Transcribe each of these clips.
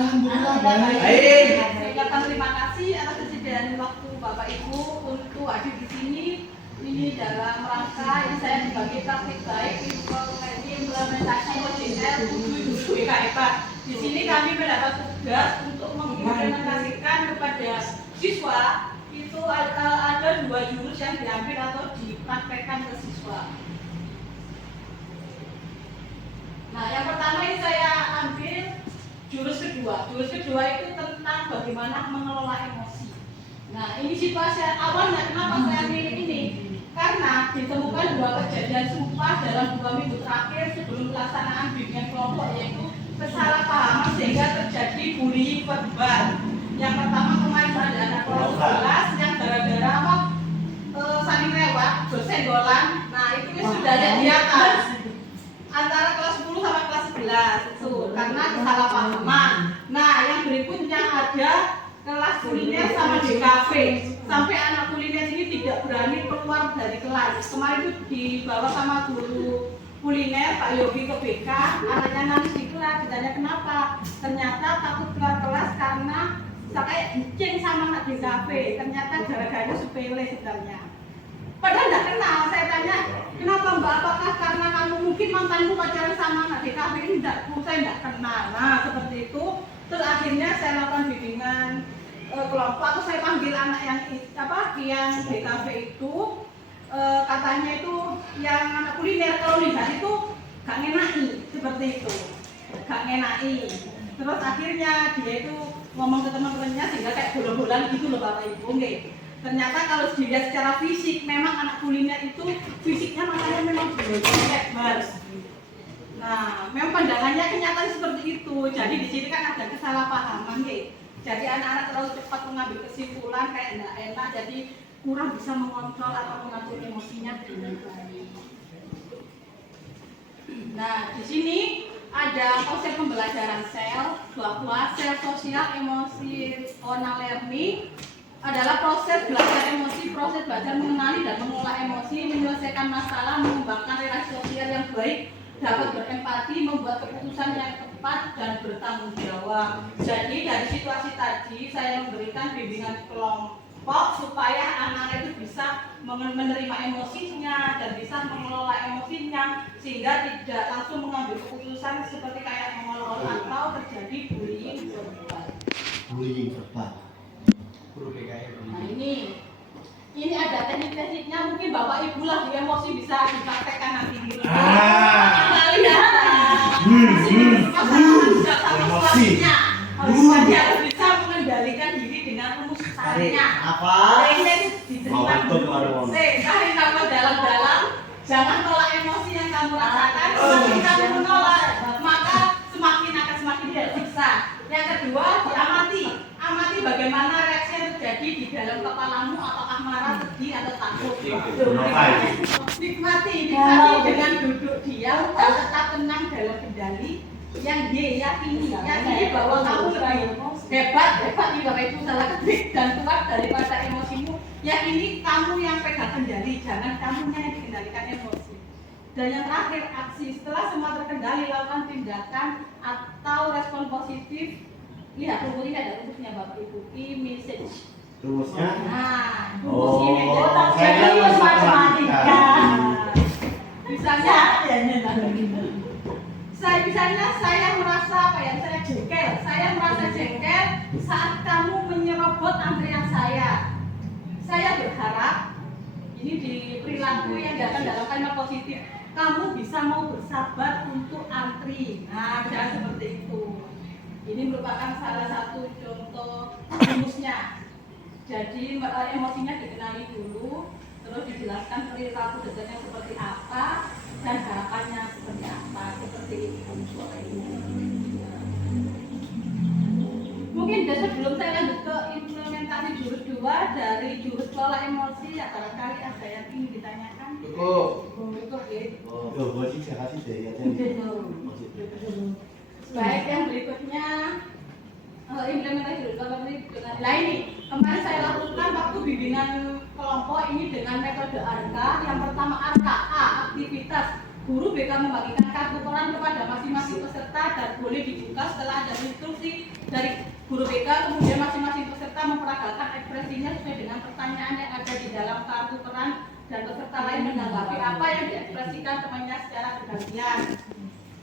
Alhamdulillah baik. Saya ucapkan terima kasih atas kesediaan waktu Bapak Ibu untuk hadir di sini. Ini dalam rangka ini saya sebagai praktik baik implementasi OJL 7 WKIPA. Di sini kami mendapat tugas untuk mengimplementasikan kepada siswa itu ada 2 jurus yang diambil atau dipraktekkan ke siswa. Nah, yang pertama ini saya ambil jurus kedua. Jurus kedua itu tentang bagaimana mengelola emosi. Nah, ini situasi awalnya kenapa saya pilih ini? Karena ditemukan 2 kejadian serupa dalam 2 minggu terakhir sebelum pelaksanaan bimbingan kelompok, yaitu kesalahpahaman sehingga terjadi bullying verbal. Yang pertama kemarin ada anak kelas 11 yang gara-gara saling lewat, bersenggolan. Nah, itu sudah ada di atas antara kelas 10 sama kelas 11 itu karena kesalahpahaman. Nah, yang berikutnya ada kelas kuliner sama di kafe. Sampai anak kuliner ini tidak berani keluar dari kelas. Kemarin itu dibawa sama guru kuliner Pak Yogi ke BK, anaknya nangis di kelas. Ditanya kenapa? Ternyata takut keluar kelas karena kayak kucing sama anak di kafe. Ternyata gara-gara sepele sebenarnya. Padahal tidak kenal. Saya tanya, kenapa Mbak? Apakah karena kamu mungkin mantanmu pacaran sama anak di kafe? Ini tidak, saya tidak kenal. Nah, seperti itu. Terus akhirnya saya lakukan bimbingan kelompok. Atau saya panggil anak yang di kafe itu, katanya itu yang anak kuliner. Kalau lihat itu gak ngenai, seperti itu, gak ngenai. Terus akhirnya dia itu ngomong ke teman-temannya sehingga kayak bola-bolaan gitu loh Bapak Ibu. Ternyata kalau dilihat secara fisik, memang anak kuliner itu fisiknya makanya memang lebar. Nah, memang pandangannya kenyataan seperti itu. Jadi di sini kan ada kesalahpahaman, Jadi anak-anak terlalu cepat mengambil kesimpulan kayak enggak enak, jadi kurang bisa mengontrol atau mengatur emosinya dengan baik. Nah, di sini ada konsep pembelajaran sel, bahwa sel sosial emotional learning adalah proses belajar emosi, proses belajar mengenali dan mengolah emosi, menyelesaikan masalah, mengembangkan relasi sosial yang baik, dapat berempati, membuat keputusan yang tepat dan bertanggung jawab. Jadi dari situasi tadi saya memberikan bimbingan kelompok supaya anak-anak itu bisa menerima emosinya dan bisa mengelola emosinya sehingga tidak langsung mengambil keputusan seperti kayak mengolok atau terjadi bullying verbal. Bullying verbal. Nah ini ada teknik-tekniknya, mungkin Bapak Ibu lagi emosi bisa dipraktekkan nanti di rumah. Emosinya harus bisa mengendalikan diri dengan rumus caranya. Apa? Ini diterima. Tarik nafas dalam-dalam, jangan tolak emosi yang kamu rasakan. Semakin kamu menolak, maka semakin tidak siksa. Yang kedua, amati bagaimana reaksi yang terjadi di dalam kepalamu, apakah marah, sedih, atau takut. Nikmati dengan duduk diam dan tetap tenang dalam kendali. Yang yakini bahwa kamu lebih hebat nih Bapak Ibu, salah ketik dan kuat daripada emosimu. Yakini kamu yang pegang kendali, jangan kamu yang dikendalikan emosi. Dan yang terakhir, aksi. Setelah semua terkendali, lakukan tindakan atau respon positif. Lihat rumus ini, ada rumusnya Bapak Ibu. E-message. Rumusnya? Nah, rumus ini. Saya matematika. Misalnya saya merasa saya merasa jengkel saat kamu menyerobot antrian saya. Saya berharap ini di perilaku yang datang dalam kalimat positif. Kamu bisa mau bersabar untuk antri. Nah, jangan seperti itu. Ini merupakan salah satu contoh rumusnya. Jadi emosinya dikenali dulu, terus dijelaskan perilaku dasarnya seperti apa dan harapannya seperti apa, seperti itu. Mungkin sebelum saya lanjut ke implementasi jurus 2 dari jurus kelola emosi, ya barangkali ada yang ingin ditanyakan. Cukup ya. Baik, yang berikutnya implementasi jurus kelola emosi dengan ini. Kemarin saya lakukan waktu bimbingan kelompok ini dengan metode ARKA. Yang pertama ARKA A, aktivitas. Guru BK membagikan kartu koran kepada masing-masing peserta dan boleh dibuka setelah ada instruksi dari guru BK, kemudian masing-masing peserta memperagakan ekspresinya sesuai dengan pertanyaan yang ada di dalam kartu peran dan peserta lain menanggapi apa yang diekspresikan temannya secara bergantian.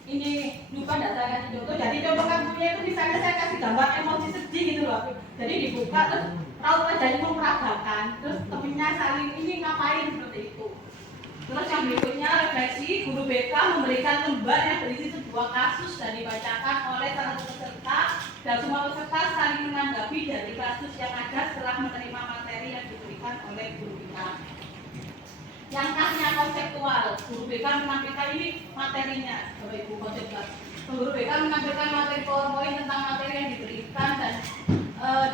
Ini lupa data kasih contoh. Jadi contoh kartunya itu misalnya saya kasih gambar emosi sedih gitu loh. Jadi dibuka terus raut wajahnya memperagakan, terus temennya saling ini ngapain seperti itu. Terus yang berikutnya refleksi, guru BK memberikan lembar yang berisi sebuah kasus dan dibacakan oleh salah satu peserta dan semua peserta saling menanggapi dari kasus yang ada setelah menerima materi yang diberikan oleh guru BK. Yang tanya konseptual, guru BK menampilkan ini materinya, Bapak Ibu konseptual. Guru BK menampilkan materi PowerPoint tentang materi yang diberikan dan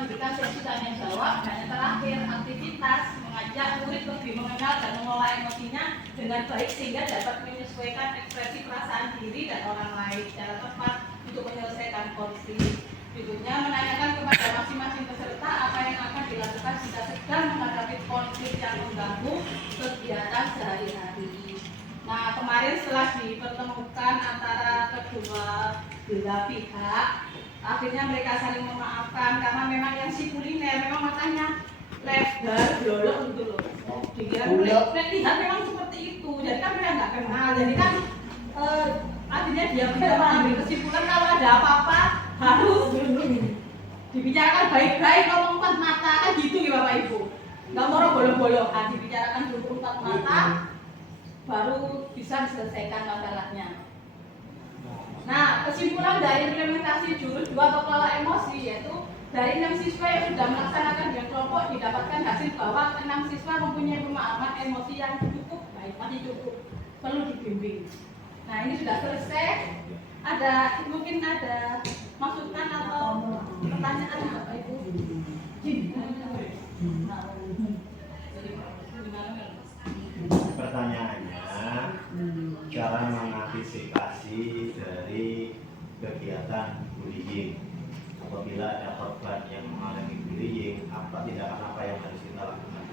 diberikan sesi tanya jawab. Dan yang terakhir, aktivitas mengajak murid lebih mengenal dan mengelola emosinya dengan baik sehingga dapat menyesuaikan ekspresi perasaan diri dan orang lain secara tepat untuk menyelesaikan konflik. Berikutnya menanyakan kepada masing-masing peserta apa yang akan dilakukan jika sedang menghadapi konflik yang mengganggu kegiatan sehari-hari. Nah, kemarin setelah dipertemukan antara kedua belah pihak, akhirnya mereka saling memaafkan karena memang yang si kuliner memang matanya lebar, blolok gitu loh. Dia lihat memang seperti itu, jadi kan mereka nggak kenal, jadi kan akhirnya dia bisa mengambil kesimpulan kalau ada apa-apa harus dibicarakan baik-baik, ngomong empat mata kan gitu ya Bapak Ibu. Nggak mau bolong-bolong, dibicarakan dulu empat mata, baru bisa diselesaikan masalahnya. Nah, kesimpulan dari implementasi jurus 2 atau kelola emosi yaitu dari 6 siswa yang sudah melaksanakan dengan kelompok didapatkan hasil bahwa 6 siswa mempunyai pemahaman emosi yang cukup baik, masih cukup, perlu dibimbing. Nah, ini sudah selesai. Mungkin ada masukan atau pertanyaan Bapak Ibu? Pertanyaannya, cara mengantisipasi dari kegiatan bullying. Apabila ada korban yang mengalami bullying, apa tindakan apa yang harus kita lakukan?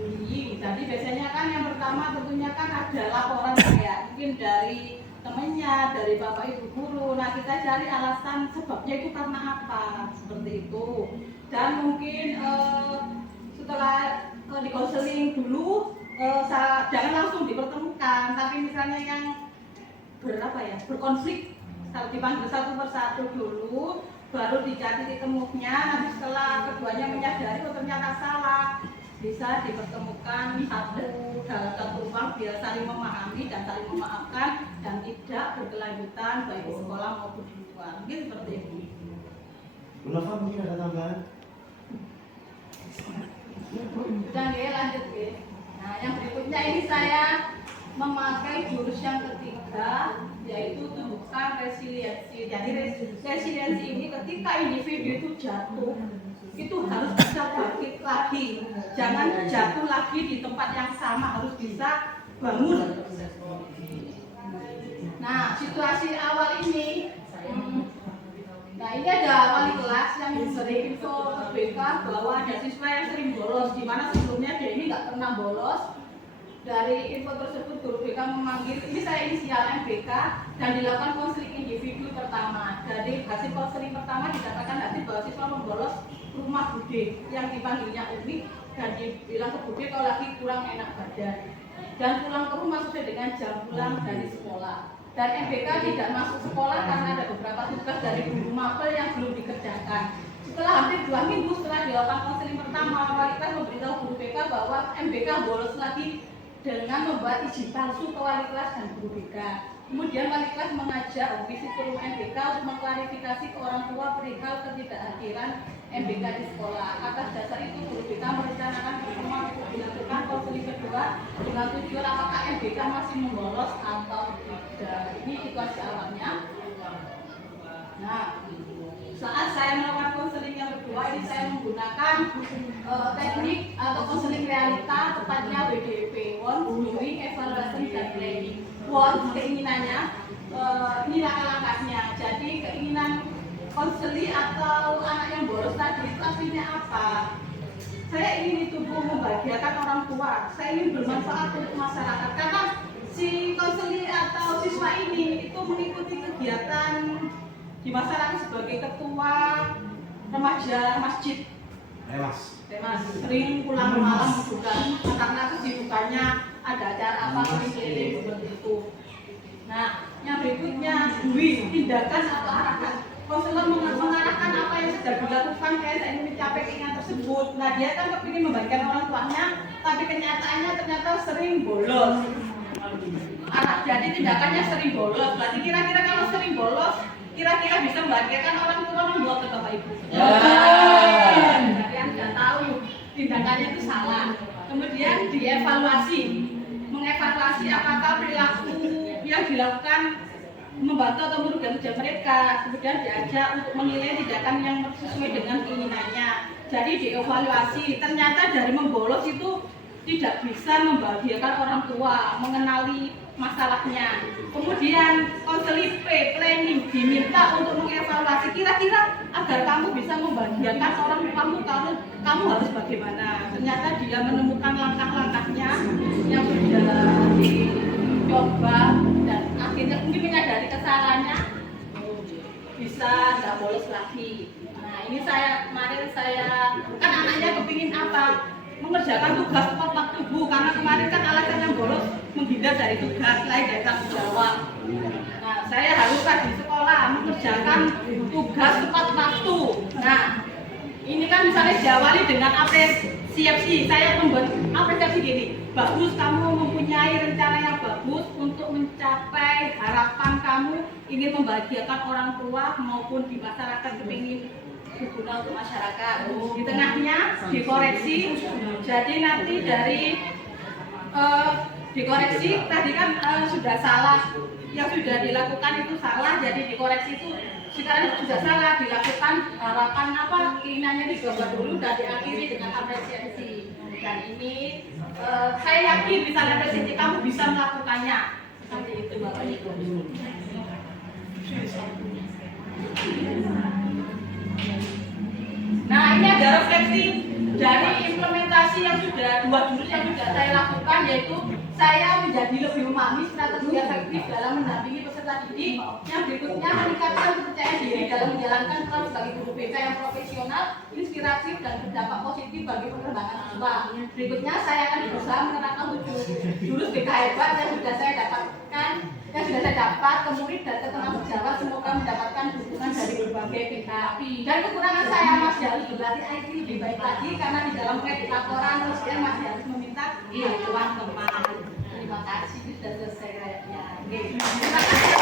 Bullying, jadi biasanya kan yang pertama tentunya kan ada laporan ya, mungkin dari temannya, dari bapak ibu guru. Nah, kita cari alasan sebabnya itu karena apa, seperti itu. Dan mungkin setelah di konseling dulu, jangan langsung dipertemukan, tapi misalnya yang berkonflik, dipanggil satu persatu dulu, baru dicari titik temunya. Nanti setelah keduanya menyadari oh ternyata salah, bisa dipertemukan dalam satu ruang biar saling memahami dan saling memaafkan dan tidak berkelanjutan baik di sekolah maupun di luar. Mungkin seperti itu. Bu Nova mungkin ada tambahan? Dan lanjut ya. Nah, yang berikutnya ini saya memakai jurus yang ketiga, yaitu tunjukkan resiliensi. Jadi resiliensi ini ketika individu itu jatuh, itu harus bisa bangkit lagi, jangan jatuh lagi di tempat yang sama, harus bisa bangun. Nah, situasi awal ini, ini ada wali kelas yang memberi info ke BK bahwa ada siswa yang sering bolos, di mana sebelumnya dia ini nggak pernah bolos. Dari info tersebut guru BK memanggil, ini saya inisial MBK, dan dilakukan konseling individu pertama. Dari hasil konseling pertama didapatkan hasil bahwa siswa membolos rumah Bude yang dipanggilnya Umi dan dibilang ke Bude kalau lagi kurang enak badan dan pulang ke rumah sesuai dengan jam pulang dari sekolah. Dan MBK tidak masuk sekolah karena ada beberapa tugas dari guru mapel yang belum dikerjakan. Setelah hampir 2 minggu setelah dilakukan konseling pertama, wali kelas memberitahu guru BK bahwa MBK bolos lagi dengan membuat izin palsu ke wali kelas dan guru BK. Kemudian wali kelas mengajak visitor MBK untuk mengklarifikasi ke orang tua perihal ketidakhadiran MBK di sekolah. Atas dasar itu guru BK merencanakan pertemuan untuk dilakukan konseling kedua dengan tujuan apakah MBK masih membolos atau tidak. Ini situasi awalnya. Nah, saat saya melakukan konseling yang kedua ini saya menggunakan teknik atau konseling realita, tepatnya WDP, Want, Doing, Evaluation, dan Planning. Want, keinginannya, ini langkah-langkahnya. Jadi keinginan konseli atau anak yang bolos tadi itu aslinya apa? Saya ingin ditubuh membahagiakan orang tua, saya ingin bermanfaat untuk masyarakat, karena si konseli atau siswa ini itu mengikuti kegiatan di masyarakat sebagai ketua remaja masjid. Mas. Mas sering pulang malam juga karena kesibukannya ada acara apa keliling seperti itu. Nah, yang berikutnya Dwi, tindakan atau arahan. Konselor mengarahkan apa yang sudah dilakukan kayak saya ingin mencapai keinginan tersebut. Nah, dia kan kepingin membagikan orang tuanya, tapi kenyataannya ternyata sering bolos. Jadi tindakannya sering bolos. Berarti kira-kira kalau sering bolos, kira-kira bisa membagikan orang tua membuat ke Bapak Ibu. Kalian sudah tahu tindakannya itu salah. Kemudian dievaluasi, mengevaluasi apakah perilaku yang dilakukan membantu atau merugikan kerja mereka. Kemudian diajak untuk menilai tindakan yang sesuai dengan keinginannya. Jadi dievaluasi. Ternyata dari membolos itu tidak bisa membahagiakan orang tua, mengenali masalahnya. Kemudian konseling planning diminta untuk mengevaluasi kira-kira agar kamu bisa membahagiakan orang tuamu, kamu harus bagaimana. Ternyata dia menemukan langkah-langkahnya yang sudah dicoba dan akhirnya mungkin menyadari kesalahannya, bisa nggak bolos lagi. Nah, ini kemarin saya kan anaknya kepingin apa? Mengerjakan tugas tepat waktu Bu, karena kemarin kan alasan yang bolos menghindar dari tugas lain dari tanggung jawab. Nah, saya harus di sekolah mengerjakan tugas tepat waktu. Nah, ini kan misalnya diawali dengan apresiasi. Saya membuat apresiasi gini, bagus kamu mempunyai rencana yang bagus untuk mencapai harapan kamu ingin membahagiakan orang tua maupun di masyarakat kepingin berguna untuk masyarakat. Di tengahnya dikoreksi, jadi nanti dari dikoreksi tadi kan sudah salah, yang sudah dilakukan itu salah, jadi dikoreksi itu sekarang sudah salah dilakukan, harapan apa keinginannya dicoba dulu dan diakhiri dengan apresiasi. Dan ini saya yakin misalnya apresiasi kamu bisa melakukannya seperti itu Bapak Ibu. Nah, ini ada refleksi dari implementasi yang sudah 2 jurus yang sudah saya lakukan, yaitu saya menjadi lebih memahami strategi efektif dalam mendampingi peserta didik. Yang berikutnya meningkatkan kepercayaan diri dalam menjalankan peran sebagai guru BK yang profesional, inspiratif dan berdampak positif bagi perkembangan siswa. Berikutnya saya akan berusaha menerapkan 7 jurus BK hebat yang sudah saya dapatkan, yang sudah saya dapat ke murid dan ke teman sejawat. Semoga mendapatkan dukungan dari berbagai pihak. Dan kekurangan saya masih harus berlatih IT lebih baik lagi, karena di dalam proyek laporan saya masih harus meminta bantuan teman. Terima kasih, sudah selesai kayaknya. Terima kasih.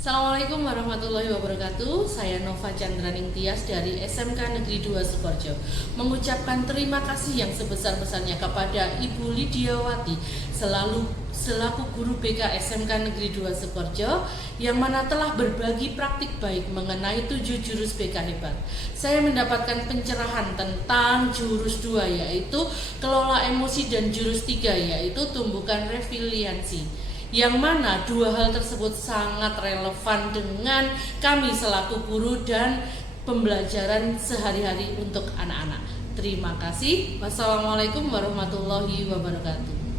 Assalamualaikum warahmatullahi wabarakatuh. Saya Nova Chandraning Tias dari SMK Negeri 2 Sukoharjo mengucapkan terima kasih yang sebesar-besarnya kepada Ibu Lidiawati selaku guru BK SMK Negeri 2 Sukoharjo yang mana telah berbagi praktik baik mengenai 7 jurus BK hebat. Saya mendapatkan pencerahan tentang jurus 2 yaitu kelola emosi dan jurus 3 yaitu tumbuhkan resiliensi. Yang mana 2 hal tersebut sangat relevan dengan kami selaku guru dan pembelajaran sehari-hari untuk anak-anak. Terima kasih. Wassalamualaikum warahmatullahi wabarakatuh.